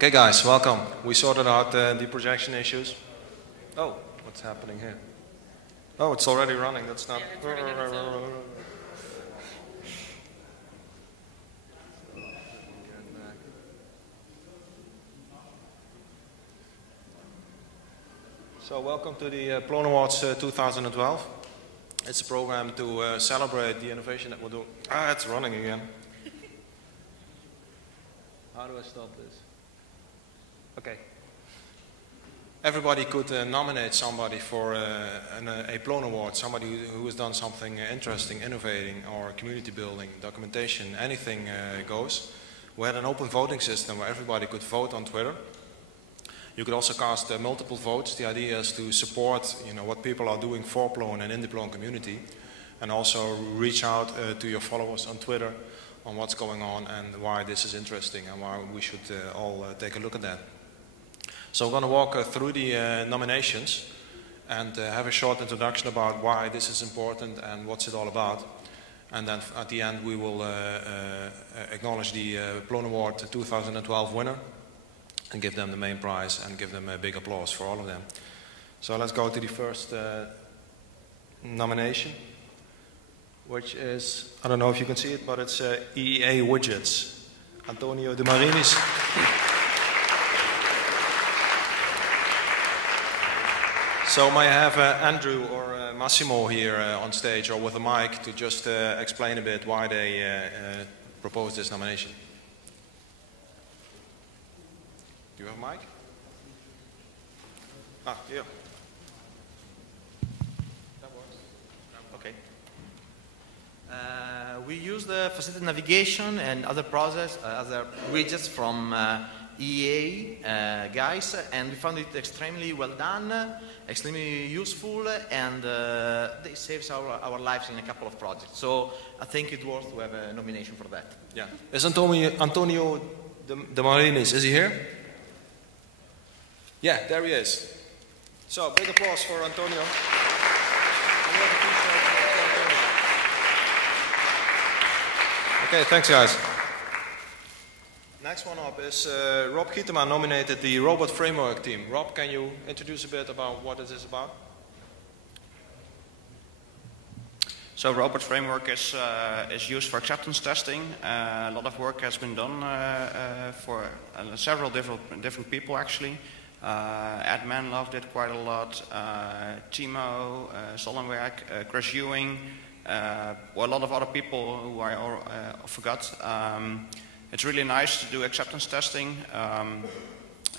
Okay guys, welcome. We sorted out the projection issues. Oh, what's happening here? Oh, it's already running, that's not... Yeah, it's running on its own. So welcome to the Plone Awards 2012. It's a program to celebrate the innovation that we're doing. Ah, it's running again. How do I stop this? Okay. Everybody could nominate somebody for a Plone Award, somebody who has done something interesting, innovating, or community building, documentation, anything goes. We had an open voting system where everybody could vote on Twitter. You could also cast multiple votes. The idea is to support, what people are doing for Plone and in the Plone community, and also reach out to your followers on Twitter on what's going on and why this is interesting and why we should all take a look at that. So we're going to walk through the nominations and have a short introduction about why this is important and what's it all about. And then at the end we will acknowledge the Plone Award 2012 winner and give them the main prize and give them a big applause for all of them. So let's go to the first nomination, which is, I don't know if you can see it, but it's EEA Widgets. Antonio De Marinis. So may I have Andrew or Massimo here on stage or with a mic to just explain a bit why they proposed this nomination. Do you have a mic? Ah, here. That works. Okay. We use the facility navigation and other process, other widgets from EA guys, and we found it extremely well done, extremely useful, and they saves our lives in a couple of projects. So I think it's worth to have a nomination for that. Yeah. Is Antonio De Marinis, is he here? Yeah, there he is. So big applause for Antonio. Okay, thanks guys. Next one up is Rob Gietema nominated the Robot Framework team. Rob, can you introduce a bit about what it is about? So Robot Framework is used for acceptance testing. A lot of work has been done for several different people actually. Ed Manlove did quite a lot, Timo, Sollenwerk, Chris Ewing, a lot of other people who I forgot. It's really nice to do acceptance testing.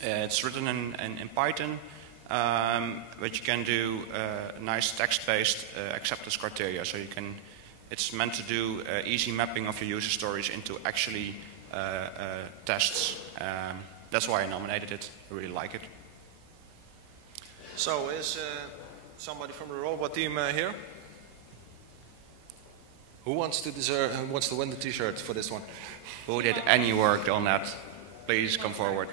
It's written in Python, but you can do nice text-based acceptance criteria. So it's meant to do easy mapping of your user stories into actually tests. That's why I nominated it. I really like it. So is somebody from the robot team here? Who wants to win the T-shirt for this one? Who did any work on that? Please come forward.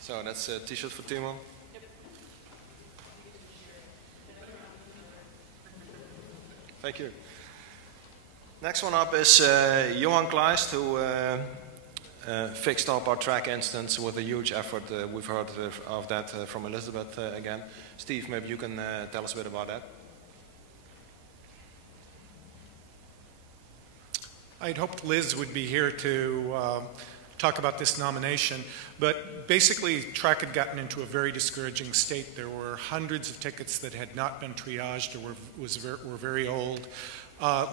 So that's a T-shirt for Timo. Thank you. Next one up is Johan Kleist, who fixed up our track instance with a huge effort. We've heard of that from Elizabeth again. Steve, maybe you can tell us a bit about that. I'd hoped Liz would be here to talk about this nomination, but basically track had gotten into a very discouraging state. There were hundreds of tickets that had not been triaged or were very old.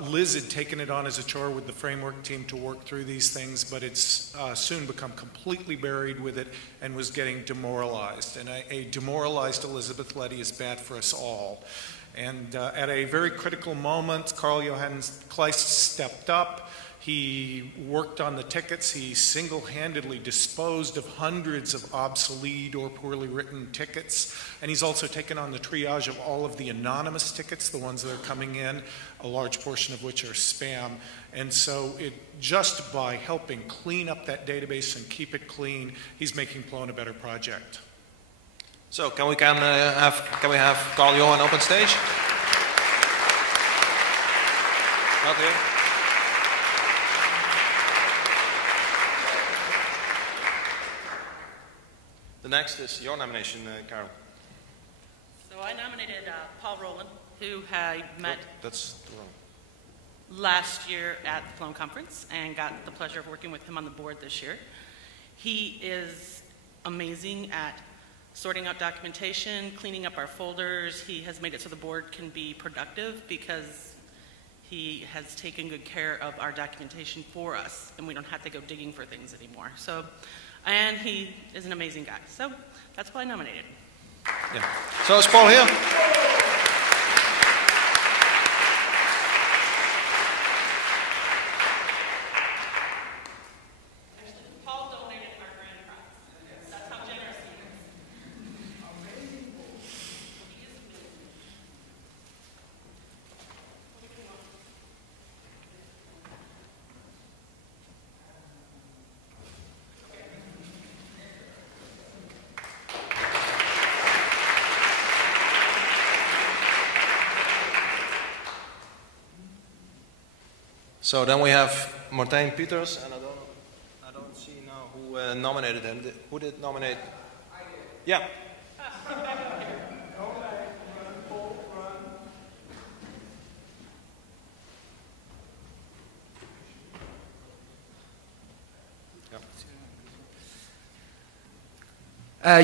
Liz had taken it on as a chore with the framework team to work through these things, but it's soon become completely buried with it and was getting demoralized. And a demoralized Elizabeth Letty is bad for us all. And at a very critical moment, Karl-Johan Kleist stepped up. He worked on the tickets. He single-handedly disposed of hundreds of obsolete or poorly written tickets. And he's also taken on the triage of all of the anonymous tickets, the ones that are coming in, a large portion of which are spam. And so just by helping clean up that database and keep it clean, he's making Plone a better project. So can we have Carl Johan up on stage? Not here. The next is your nomination, Carol. So I nominated Paul Rowland, who I met That's wrong. last year at the Plone Conference and got the pleasure of working with him on the board this year. He is amazing at sorting out documentation, cleaning up our folders. He has made it so the board can be productive because he has taken good care of our documentation for us, and we don't have to go digging for things anymore. So, and he is an amazing guy. So that's why I nominated. Yeah. So is Paul here? Paul donated our grand prize. That's how generous he is. So then we have Martijn Pieters, and I don't see now who nominated him. Who did nominate? I did. Yeah.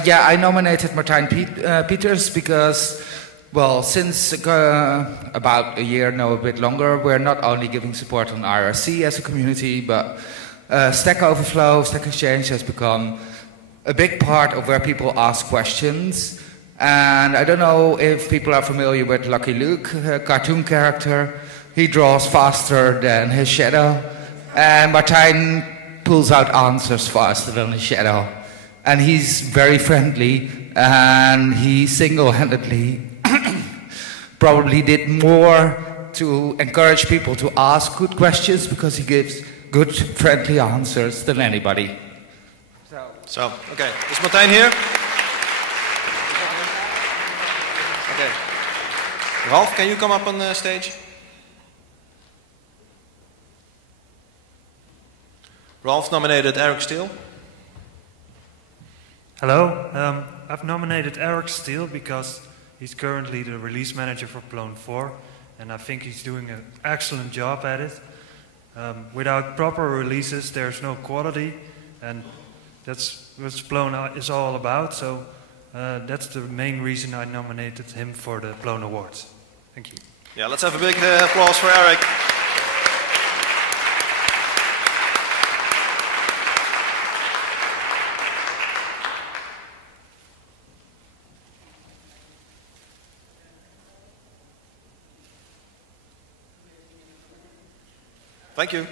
Yeah, I nominated Martijn Pieters because, well, since about a year, no, a bit longer, we're not only giving support on IRC as a community, but Stack Overflow, Stack Exchange has become a big part of where people ask questions. And I don't know if people are familiar with Lucky Luke, a cartoon character. He draws faster than his shadow, and Martijn pulls out answers faster than his shadow. And he's very friendly, and he single-handedly probably did more to encourage people to ask good questions because he gives good, friendly answers than anybody. So okay. Is Martijn here? Okay. Ralph, can you come up on the stage? Ralph nominated Eric Steele. Hello, I've nominated Eric Steele because he's currently the release manager for Plone 4, and I think he's doing an excellent job at it. Without proper releases, there's no quality, and that's what Plone is all about, so that's the main reason I nominated him for the Plone Awards. Thank you. Yeah, let's have a big applause for Eric. Thank you.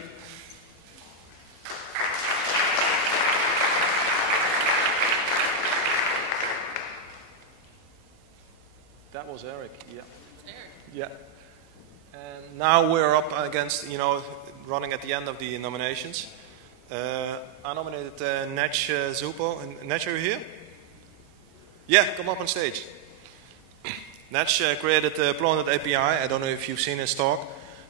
That was Eric, yeah. Yeah. And now we're up against, running at the end of the nominations. I nominated Netch Zupo. Netch, are you here? Yeah, come up on stage. Netch created the Plone API. I don't know if you've seen his talk,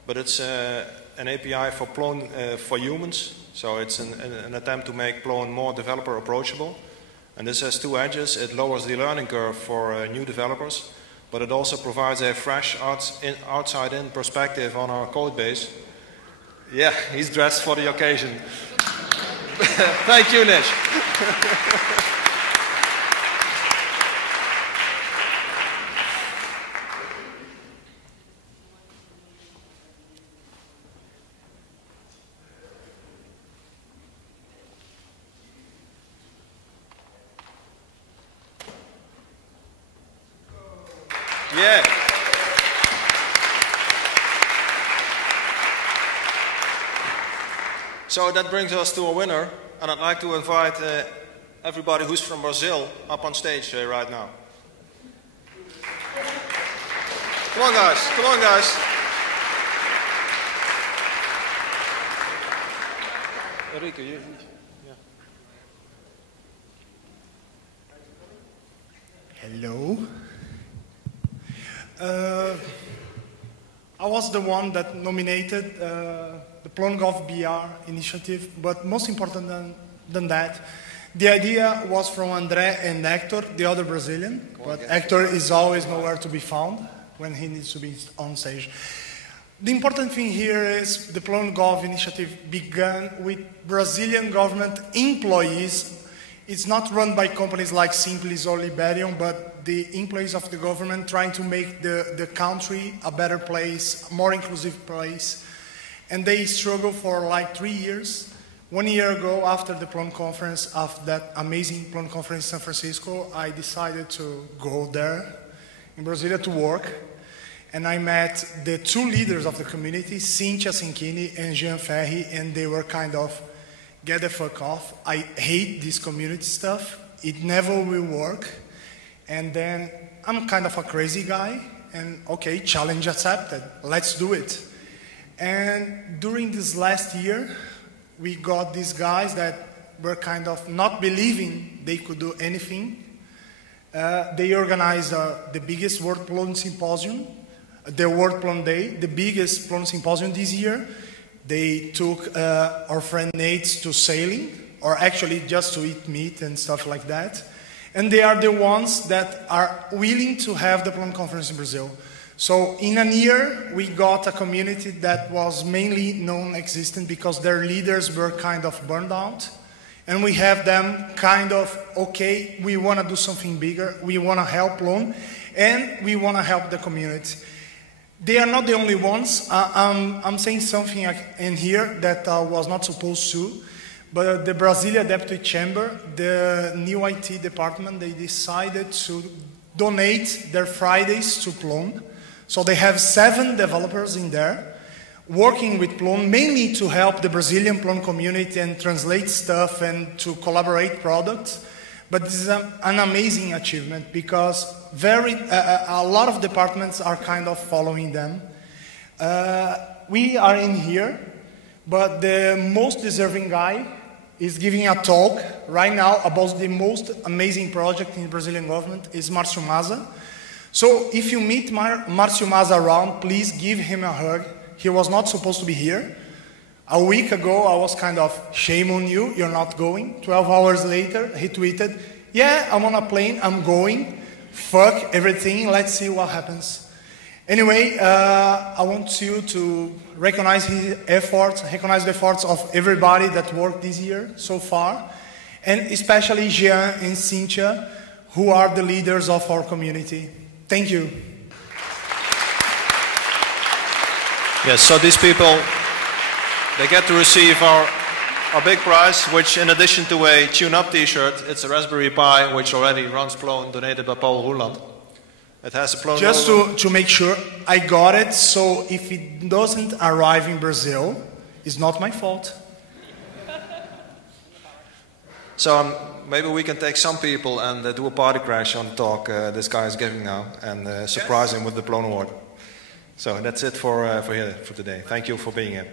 but it's an API for Plone for humans. So it's an attempt to make Plone more developer approachable. And this has two edges. It lowers the learning curve for new developers, but it also provides a fresh outside-in perspective on our code base. Yeah, he's dressed for the occasion. Thank you, Nish. Yeah. So that brings us to a winner, and I'd like to invite everybody who's from Brazil up on stage right now. Come on, guys. Come on, guys. Enrique, you. Yeah. Hello. I was the one that nominated the Plone Golf BR initiative, but most important than that, the idea was from André and Hector, the other Brazilian, but Hector is always nowhere to be found when he needs to be on stage. The important thing here is the Plone Golf initiative began with Brazilian government employees. It's not run by companies like Simples or Liberium, but the employees of the government trying to make the country a better place, a more inclusive place. And they struggled for like 3 years. 1 year ago, after the Plone conference, after that amazing Plone conference in San Francisco, I decided to go there in Brasilia to work. And I met the 2 leaders of the community, Cynthia Cinchini and Jean Ferri, and they were kind of, get the fuck off. I hate this community stuff. It never will work. And then I'm kind of a crazy guy, and okay, challenge accepted. Let's do it. And during this last year, we got these guys that were kind of not believing they could do anything. They organized the biggest World Plone Symposium, the World Plone Day, the biggest Plone Symposium this year. They took our friend Nate to sailing, or actually just to eat meat and stuff like that. And they are the ones that are willing to have the Plone Conference in Brazil. So in a year, we got a community that was mainly non-existent because their leaders were kind of burned out. And we have them kind of, okay, we want to do something bigger, we want to help Plone, and we want to help the community. They are not the only ones. I'm saying something in here that was not supposed to, but the Brasilia Deputy Chamber, the new IT department, they decided to donate their Fridays to Plone. So they have 7 developers in there working with Plone, mainly to help the Brazilian Plone community and translate stuff and to collaborate products. But this is an amazing achievement because a lot of departments are kind of following them. We are in here, but the most deserving guy is giving a talk right now about the most amazing project in the Brazilian government is Márcio Maza. So if you meet Márcio Maza around, please give him a hug. He was not supposed to be here. A week ago, I was kind of, shame on you, you're not going. 12 hours later, he tweeted, yeah, I'm on a plane, I'm going. Fuck everything, let's see what happens. Anyway, I want you to recognize his efforts, recognize the efforts of everybody that worked this year so far, and especially Jean and Cynthia, who are the leaders of our community. Thank you. Yes, so these people, they get to receive our big prize, which in addition to a tune-up t-shirt, it's a Raspberry Pi, which already runs Plone, donated by Paul Roeland. It has a Plone just logo. to make sure, I got it, so if it doesn't arrive in Brazil, it's not my fault. So maybe we can take some people and do a party crash on the talk this guy is giving now, and surprise him with the Plone Award. So that's it for today. Thank you for being here.